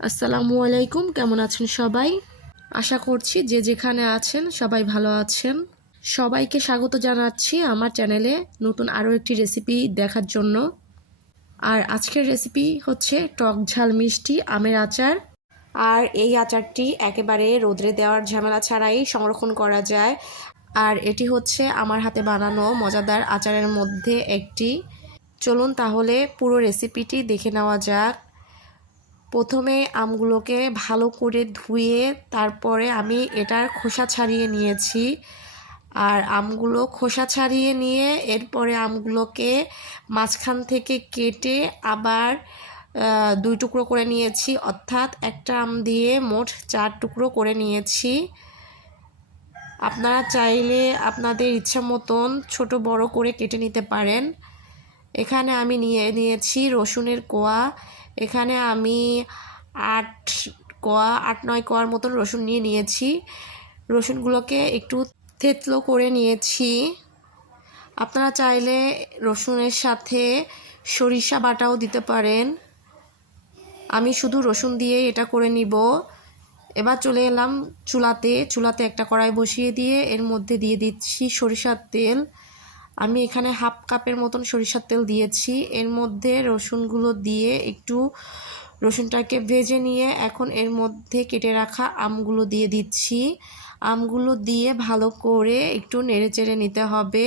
আসসালামু আলাইকুম, কেমন আছেন সবাই? আশা করছি যে যেখানে আছেন সবাই ভালো আছেন। সবাইকে স্বাগত জানাচ্ছি আমার চ্যানেলে নতুন আরও একটি রেসিপি দেখার জন্য। আর আজকের রেসিপি হচ্ছে টক ঝাল মিষ্টি আমের আচার। আর এই আচারটি একেবারে রোদ্রে দেওয়ার ঝামেলা ছাড়াই সংরক্ষণ করা যায়। আর এটি হচ্ছে আমার হাতে বানানো মজাদার আচারের মধ্যে একটি। চলুন তাহলে পুরো রেসিপিটি দেখে নেওয়া যাক। প্রথমে আমগুলোকে ভালো করে ধুয়ে তারপরে আমি এটার খোসা ছাড়িয়ে নিয়েছি। আর আমগুলো খোসা ছাড়িয়ে নিয়ে এরপরে আমগুলোকে মাঝখান থেকে কেটে আবার 2 টুকরো করে নিয়েছি, অর্থাৎ একটা আম দিয়ে মোট 4 টুকরো করে নিয়েছি। আপনারা চাইলে আপনাদের ইচ্ছা মতন ছোট বড় করে কেটে নিতে পারেন। এখানে আমি নিয়েছি রসুনের কোয়া। এখানে আমি 8-9 কোয়ার মতন রসুন নিয়েছি। রসুনগুলোকে একটু থেতলো করে নিয়েছি। আপনারা চাইলে রসুনের সাথে সরিষা বাটাও দিতে পারেন। আমি শুধু রসুন দিয়ে এটা করে নিব। এবার চলে এলাম চুলাতে একটা কড়াই বসিয়ে দিয়ে এর মধ্যে দিয়ে দিচ্ছি সরিষার তেল। আমি এখানে হাফ কাপের মতন সরিষার তেল দিয়েছি। এর মধ্যে রসুনগুলো দিয়ে একটু রসুনটাকে ভেজে নিয়ে এখন এর মধ্যে কেটে রাখা আমগুলো দিয়ে দিচ্ছি। আমগুলো দিয়ে ভালো করে একটু নেড়েচেড়ে নিতে হবে।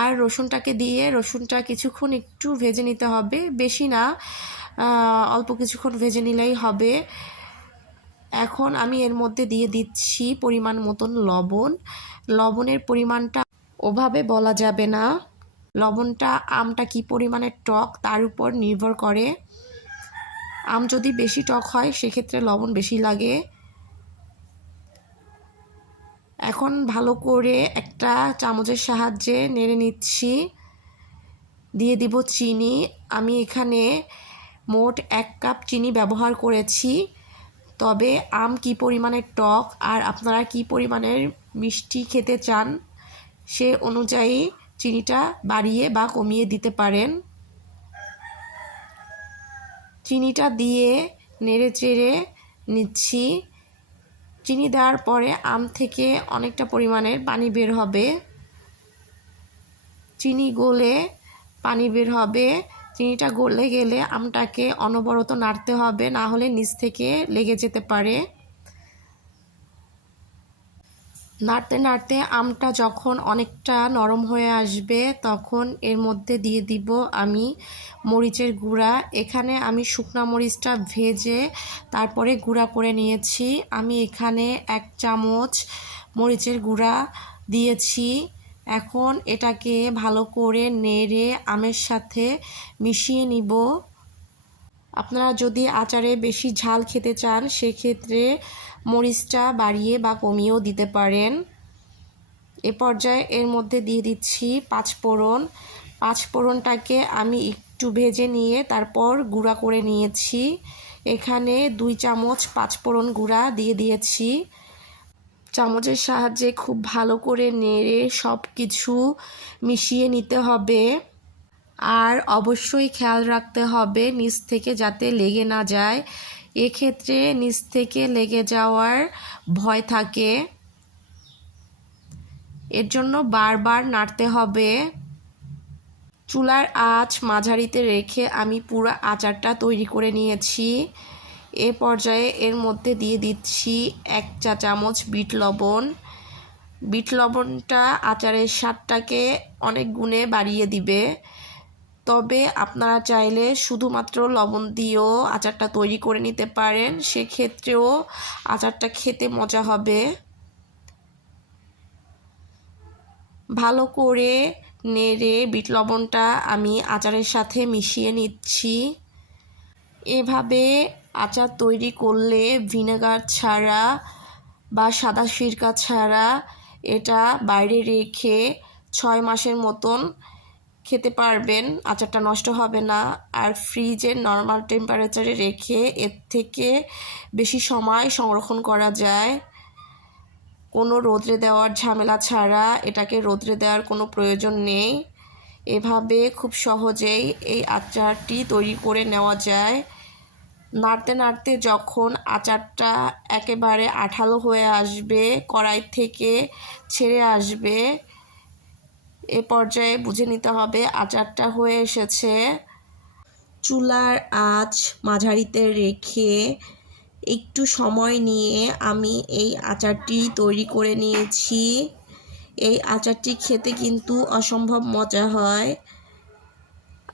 আর রসুনটাকে দিয়ে রসুনটা কিছুক্ষণ একটু ভেজে নিতে হবে, বেশি না, অল্প কিছুক্ষণ ভেজে নিলেই হবে। এখন আমি এর মধ্যে দিয়ে দিচ্ছি পরিমাণ মতন লবণ। লবণের পরিমাণটা ওভাবে বলা যাবে না। লবণটা আমটা কি পরিমাণে টক তার উপর নির্ভর করে। আম যদি বেশি টক হয় সেক্ষেত্রে লবণ বেশি লাগে। এখন ভালো করে একটা চামচের সাহায্যে নেড়ে নিচ্ছি। দিয়ে দিব চিনি। আমি এখানে মোট 1 কাপ চিনি ব্যবহার করেছি। তবে আম কি পরিমাণে টক আর আপনারা কি পরিমাণের মিষ্টি খেতে চান সে অনুযায়ী চিনিটা বাড়িয়ে বা কমিয়ে দিতে পারেন। চিনিটা দিয়ে নেড়ে চেড়ে নিচ্ছি। চিনি দেওয়ার পরে আম থেকে অনেকটা পরিমাণের পানি বের হবে। চিনি গলে পানি বের হবে। চিনিটা গলে গেলে আমটাকে অনবরত নাড়তে হবে, না হলে নিচ থেকে লেগে যেতে পারে। নাড়তে নাড়তে আমটা যখন অনেকটা নরম হয়ে আসবে তখন এর মধ্যে দিয়ে দিব আমি মরিচের গুঁড়া। এখানে আমি শুকনা মরিচটা ভেজে তারপরে গুঁড়া করে নিয়েছি। আমি এখানে 1 চামচ মরিচের গুঁড়া দিয়েছি। এখন এটাকে ভালো করে নেড়ে আমের সাথে মিশিয়ে নিব। আপনারা যদি আচারে বেশি ঝাল খেতে চান সেক্ষেত্রে মরিচটা বাড়িয়ে বা কমিয়েও দিতে পারেন। এ পর্যায়ে এর মধ্যে দিয়ে দিচ্ছি 5 ফোড়ন। 5 ফোড়নটাকে আমি একটু ভেজে নিয়ে তারপর গুঁড়া করে নিয়েছি। এখানে 2 চামচ 5 ফোড়ন গুঁড়া দিয়ে দিয়েছি। চামচের সাহায্যে খুব ভালো করে নেড়ে সব কিছু মিশিয়ে নিতে হবে। আর অবশ্যই খেয়াল রাখতে হবে নিচ থেকে যাতে লেগে না যায়। এক্ষেত্রে নিচ থেকে লেগে যাওয়ার ভয় থাকে, এর জন্য বারবার নাড়তে হবে। চুলার আঁচ মাঝারিতে রেখে আমি পুরো আচারটা তৈরি করে নিয়েছি। এ পর্যায়ে এর মধ্যে দিয়ে দিচ্ছি 1 চা চামচ বিট লবণ। বিট লবণটা আচারের স্বাদটাকে অনেক গুণে বাড়িয়ে দিবে। তবে আপনারা চাইলে শুধুমাত্র লবণ দিয়েও আচারটা তৈরি করে নিতে পারেন, সেক্ষেত্রেও আচারটা খেতে মজা হবে। ভালো করে নেড়ে বিট লবণটা আমি আচারের সাথে মিশিয়ে নিচ্ছি। এভাবে আচার তৈরি করলে ভিনেগার ছাড়া বা সাদা সিরকা ছাড়া এটা বাইরে রেখে 6 মাসের মতন খেতে পারবেন। আচারটা নষ্ট হবে না। আর ফ্রিজে নর্মাল টেম্পারেচারে রেখে এর থেকে বেশি সময় সংরক্ষণ করা যায়। কোনো রোদ্রে দেওয়ার ঝামেলা ছাড়া এটাকে রোদ্রে দেওয়ার কোনো প্রয়োজন নেই। এভাবে খুব সহজেই এই আচারটি তৈরি করে নেওয়া যায়। নাড়তে নাড়তে যখন আচারটা একেবারে আঠালো হয়ে আসবে, কড়াই থেকে ছেড়ে আসবে, এ পর্যায়ে বুঝে নিতে হবে আচারটা হয়ে এসেছে। চুলার আঁচ মাঝারিতে রেখে একটু সময় নিয়ে আমি এই আচারটি তৈরি করে নিয়েছি। এই আচারটি খেতে কিন্তু অসম্ভব মজা হয়।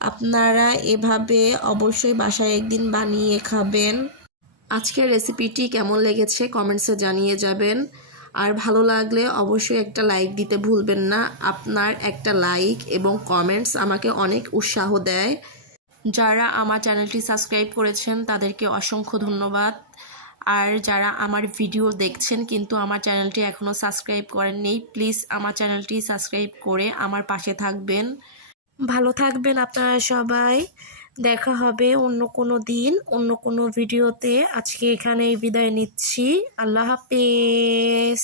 আপনারা এভাবে অবশ্যই বাসায় একদিন বানিয়ে খাবেন। আজকের রেসিপিটি কেমন লেগেছে কমেন্টসে জানিয়ে যাবেন। আর ভালো লাগলে অবশ্যই একটা লাইক দিতে ভুলবেন না। আপনার একটা লাইক এবং কমেন্টস আমাকে অনেক উৎসাহ দেয়। যারা আমার চ্যানেলটি সাবস্ক্রাইব করেছেন তাদেরকে অসংখ্য ধন্যবাদ। আর যারা আমার ভিডিও দেখছেন কিন্তু আমার চ্যানেলটি এখনও সাবস্ক্রাইব করেননি, প্লিজ আমার চ্যানেলটি সাবস্ক্রাইব করে আমার পাশে থাকবেন। ভালো থাকবেন আপনারা সবাই। দেখা হবে অন্য কোনো দিন অন্য কোনো ভিডিওতে। আজকে এখানেই বিদায় নিচ্ছি। আল্লাহ হাফেজ।